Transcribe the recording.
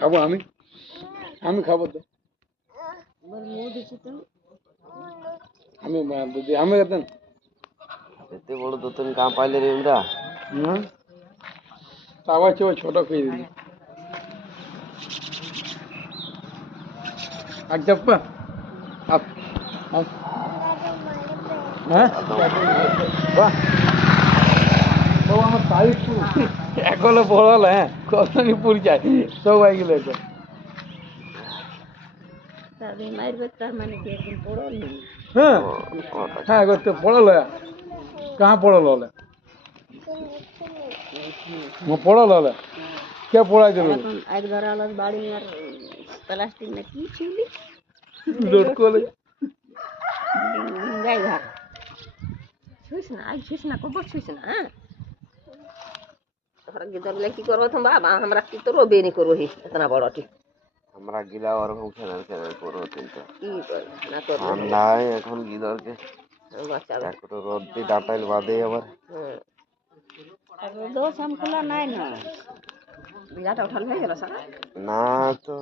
খাবো আমি আমি খাবো তো আমি আমি এতে বড় দুতন কাম পাইলে রে আমরা আবার ছোট খেয়ে দিলি আচ্ছা হ্যাঁ বাহ আমার তারিখ এখনো পড়াল হ্যাঁ কতনি পরিচয় সবাই গেলে हाँ हाँ करते पढ़ल है कहाँ पढ़ल है वो पढ़ल है क्या पढ़ाई दे एक धरा अलग बाड़ी में प्लास्टिक में की छिली लटको ले गाय घर छुस ना को छुस ना तोहरा गिदर लेकी करो तुम बाबा हमरा की तो रोबे नहीं करो ही इतना बड़टी আমরা গিলা ওরকম খেলার খেলার করো কিন্তু কি করে না তো ঠান্ডায় এখন গিদরকে বাঁচাবে একটু রোদ দিয়ে ডাটাইল বাদে আবার দো সমকুলা নাই না বিরাটা উঠাল হয়ে গেল সারা না তো